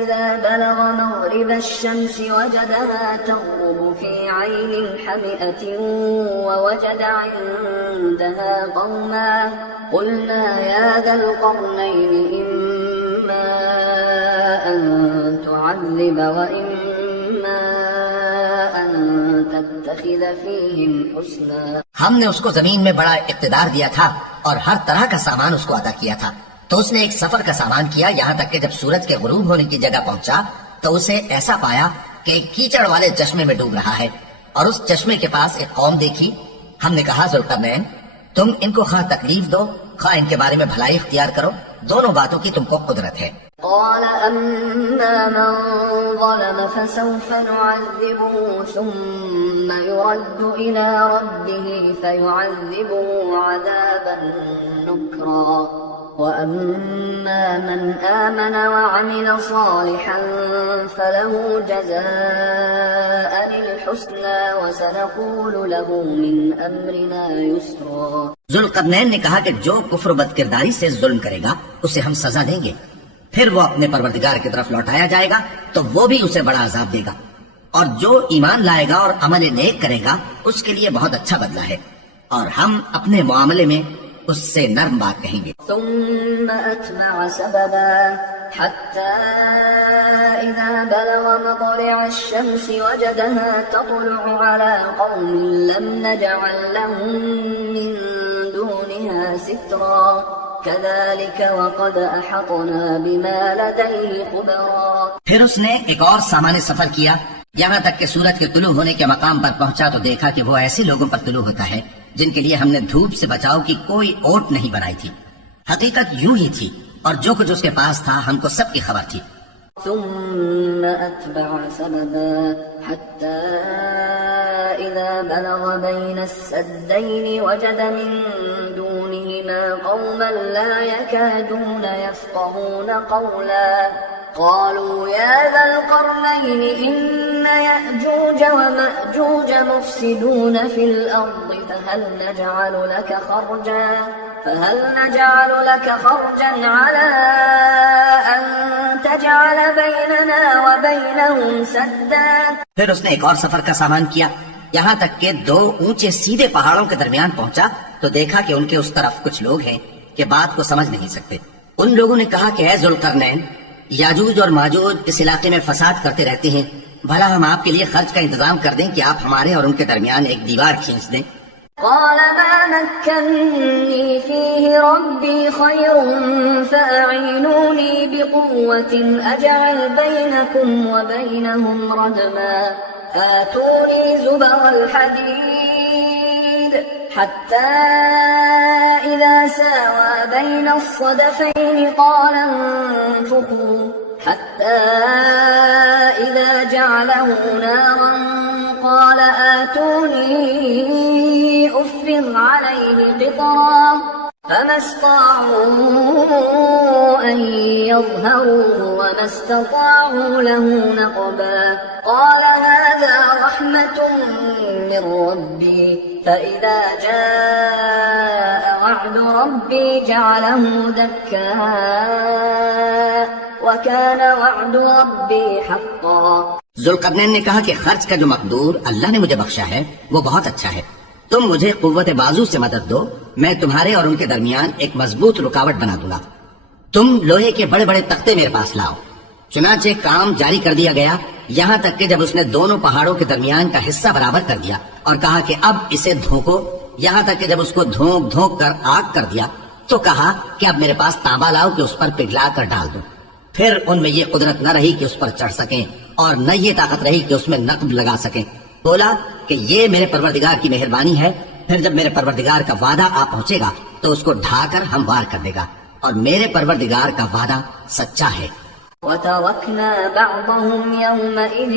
إِذَا بَلَغَ مَغْرِبَ الشَّمْسِ وَجَدَهَا تَغْرُبُ فِي عَيْنٍ حَمِئَةٍ وَوَجَدَ عِندَهَا قَوْمًا قُلْنَا يَا ذَا الْقَرْنَيْنِ إِمَّا أَن تعذب وإما أن تتخذ فيهم حسنا. ہم نے اس کو زمین میں بڑا اقتدار دیا تھا اور ہر طرح کا سامان اس کو عطا کیا تھا. تو اس نے ایک سفر کا سامان کیا، یہاں تک کہ جب سورج کے غروب ہونے کی جگہ پہنچا تو اسے ایسا پایا کہ ایک کیچڑ والے چشمے میں ڈوب رہا ہے، اور اس چشمے کے پاس ایک قوم دیکھی. ہم نے کہا ذوالقرنین تم ان کو خواہ تکلیف دو خواہ ان کے بارے میں بھلائی اختیار کرو، دونوں باتوں کی تم کو قدرت ہے. قال أما من ظلم فسوف نعذبه ثم يرد إلى ربه فيعذبه عذابا نكرا وأما من آمن وعمل صالحا فله جزاء الحسنى وسنقول له من أمرنا يسرا. ذوالقرنین نے کہا کہ جو کفر و بد کرداری سے ظلم کرے گا اسے ہم سزا دیں گے، پھر وہ اپنے پروردگار کی طرف لوٹایا جائے گا تو وہ بھی اسے بڑا عذاب دے گا، اور جو ایمان لائے گا اور عمل نیک کرے گا اس کے لیے بہت اچھا بدلہ ہے، اور ہم اپنے معاملے میں اس سے نرم بات کہیں گے. ثم أتبع سببا حتى إذا بلغ مطلع الشمس وجدها تطلع على قوم لم نجعل لهم من دونها سترا كذلك وقد أحطنا بما لديه خبرا. پھر اس نے ایک اور سامان سفر کیا، یہاں تک کہ سورج کے طلوع ہونے کے مقام پر پہنچا تو دیکھا کہ وہ ایسے لوگوں پر طلوع ہوتا ہے جن کے لیے ہم نے دھوپ سے بچاؤ کی کوئی اوٹ نہیں بنائی تھی. حقیقت یوں ہی تھی، اور جو کچھ اس کے پاس تھا ہم کو سب کی خبر تھی. ثم أتبع سببا حتى إذا بلغ بين السدين وجد من دونهما قوما لا يكادون يفقهون قولا قالوا يا ذا القرنين إن يأجوج ومأجوج مفسدون في الأرض فهل نجعل لك خرجا على أن تجعل بيننا وبينهم سدا. پھر اس نے ایک اور سفر کا سامان کیا، یہاں تک کہ 2 اونچے سیدھے پہاڑوں کے درمیان پہنچا تو دیکھا کہ ان کے اس طرف کچھ لوگ ہیں کہ بات کو سمجھ نہیں سکتے. ان لوگوں نے کہا کہ اے ذوالقرنین، یاجوج اور ماجوج اس علاقے میں فساد کرتے رہتے ہیں، بھلا ہم آپ کے لیے خرچ کا انتظام کر دیں کہ آپ ہمارے اور ان کے درمیان ایک دیوار کھینچ دیں. قال ما مكنني فيه ربي خير فأعينوني بقوة أجعل بينكم وبينهم ردما آتوني زبر الحديد حتى إذا ساوى بين الصدفين قال انفخوا حتى إذا جعله نارا قال آتوني أفرغ عليه قطرا فما استطاعوا أن يظهروه وما استطاعوا له نقبا قال هذا رحمة من ربي فإذا جاء وعد ربي جعله دكا وكان وعد ربي حقا. ذوالقرنین نے کہا کہ خرچ کا جو مقدور اللہ نے مجھے بخشا ہے وہ بہت اچھا ہے، تم مجھے قوت بازو سے مدد دو، میں تمہارے اور ان کے درمیان ایک مضبوط رکاوٹ بنا دوں گا. تم لوہے کے بڑے بڑے تختے میرے پاس لاؤ. چنانچہ کام جاری کر دیا گیا، یہاں تک کہ جب اس نے دونوں پہاڑوں کے درمیان کا حصہ برابر کر دیا اور کہا کہ اب اسے دھونکو، یہاں تک کہ جب اس کو دھونک دھونک کر آگ کر دیا تو کہا کہ اب میرے پاس تانبا لاؤ کہ اس پر پگھلا کر ڈال دو. پھر ان میں یہ قدرت نہ رہی کہ اس پر چڑھ سکیں اور نہ یہ طاقت رہی کہ اس میں نقب لگا سکیں. بولا کہ یہ میرے پروردگار کی مہربانی ہے، پھر جب میرے پروردگار کا وعدہ آ پہنچے گا تو اس کو ڈھا کر ہموار کر دے گا، اور میرے پروردگار کا وعدہ سچا ہے. وَتَرَكْنَا بَعْضَهُمْ يَوْمَئِذٍ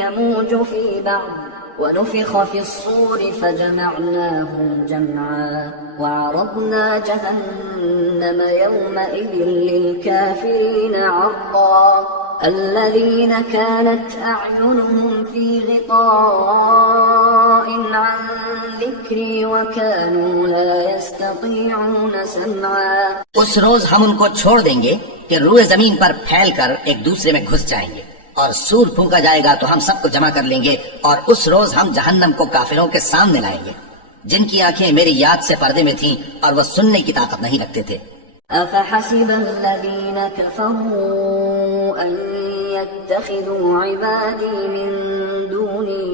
يَمُوجُ فِي بَعْضٍ وَنُفِخَ فِي الصُّورِ فَجَمَعْنَاهُمْ جَمْعًا وَعَرَضْنَا جَهَنَّمَ يَوْمَئِذٍ لِلْكَافِرِينَ عَرْضًا الَّذِينَ كَانَتْ أَعْيُنُهُمْ فِي غِطَاءٍ عَنْ ذِكْرِي وَكَانُوا لَا يَسْتَطِيعُونَ سَمْعًا. اس روز ہم ان کو چھوڑ دیں گے کہ روئے زمین پر پھیل کر ایک دوسرے میں گھس جائیں گے، اور سور پھونکا جائے گا تو ہم سب کو جمع کر لیں گے، اور اس روز ہم جہنم کو کافروں کے سامنے لائیں گے جن کی آنکھیں میری یاد سے پردے میں تھیں اور وہ سننے کی طاقت نہیں رکھتے تھے. أَفَحَسِبَ الَّذِينَ كَفَرُوا أَن يَتَّخِذُوا عِبَادِي مِن دُونِي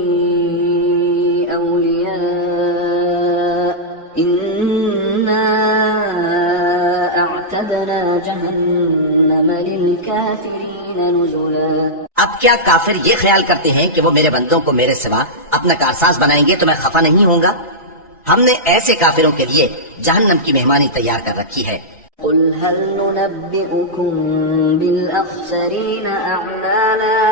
أَوْلِيَاءَ إِنَّا أَعْتَدْنَا جَهَنَّمَ لِلْكَافِرِينَ نُزُلًا. اب کیا کافر یہ خیال کرتے ہیں کہ وہ میرے بندوں کو میرے سوا اپنا کارساز بنائیں گے تو میں خفا نہیں ہوں گا؟ ہم نے ایسے کافروں کے لیے جہنم کی مہمانی تیار کر رکھی ہے. قل هل ننبئكم بالأخسرين أعمالا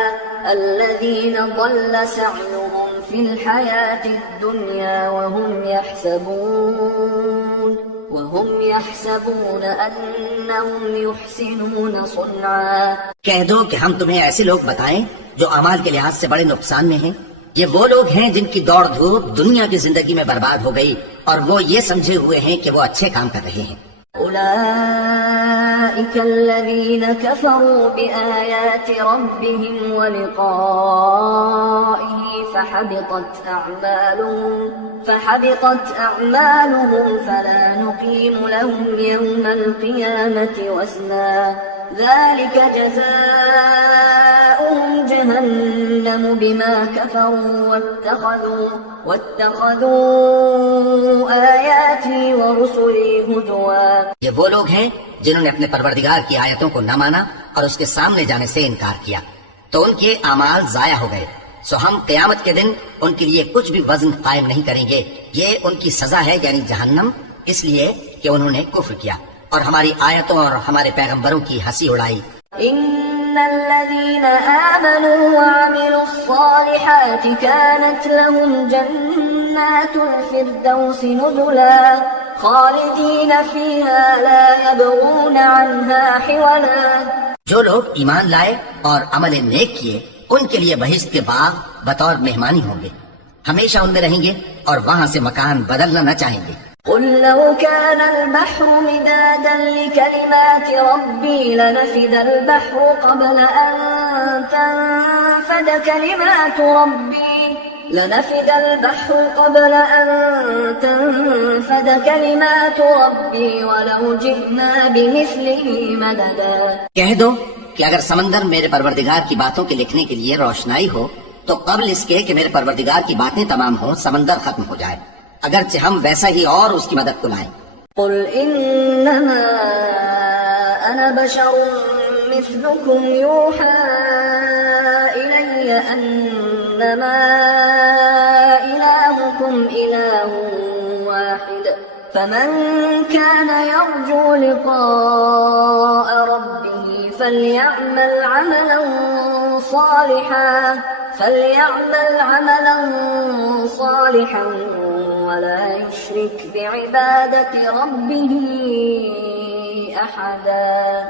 الذين ضل سعيهم في الحياة الدنيا وهم يحسبون أنهم يحسنون صنعا. کہہ دو کہ ہم تمہیں ایسے لوگ بتائیں جو اعمال کے لحاظ سے بڑے نقصان میں ہیں. یہ وہ لوگ ہیں جن کی دوڑ دھوپ دنیا کی زندگی میں برباد ہو گئی اور وہ یہ سمجھے ہوئے ہیں کہ وہ اچھے کام کر رہے ہیں. أولئك الذين كفروا بآيات ربهم ولقائه فحبطت أعمالهم فلا نقيم لهم يوم القيامة وزنا ذلك جزاؤهم جهنم بما كفروا واتخذوا آياتي ورسلي هزوا. یہ وہ لوگ ہیں جنہوں نے اپنے پروردگار کی آیتوں کو نہ مانا اور اس کے سامنے جانے سے انکار کیا تو ان کے اعمال ضائع ہو گئے. سو ہم قیامت کے دن ان کے لیے کچھ بھی وزن قائم نہیں کریں گے. یہ ان کی سزا ہے یعنی جہنم، اس لیے کہ انہوں نے کفر کیا اور ہماری آیتوں اور ہمارے پیغمبروں کی ہنسی اڑائی. إن الذين آمنوا وعملوا الصالحات كانت لهم جنات الفردوس نزلا خالدين فيها لا يبغون عنها حولا. جو لوگ ایمان لائے اور عمل نیک کیے ان کے لیے بہشت کے باغ بطور مہمانی ہوں گے، ہمیشہ ان میں رہیں گے اور وہاں سے مکان بدلنا نہ چاہیں گے. قل لو كان البحر مدادا لكلمات ربي لنفد البحر قبل أن تنفد كلمات ربي ولو جئنا بمثله مددا. کہہ دو کہ اگر سمندر میرے پروردگار کی باتوں کے لکھنے کے لیے روشنائی ہو تو قبل اس کے کہ میرے پروردگار کی باتیں تمام ہوں سمندر ختم ہو جائے، اگرچہ ہم ویسا ہی اور اس کی مدد کو لائیں. قل انما انا بشر مثلكم يوحى الي انما الهكم اله فمن كان يرجو لقاء ربه فليعمل عملا صالحا ولا يشرك بعبادة ربه أحدا.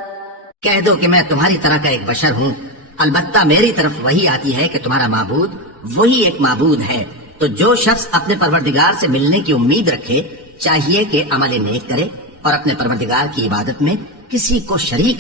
کہہ دو کہ میں تمہاری طرح کا ایک بشر ہوں، البتہ میری طرف وہی آتی ہے کہ تمہارا معبود وہی ایک معبود ہے. تو جو شخص اپنے پروردگار سے ملنے کی امید رکھے چاہیے کہ عمل نیک کرے اور اپنے پروردگار کی عبادت میں کسی کو شریک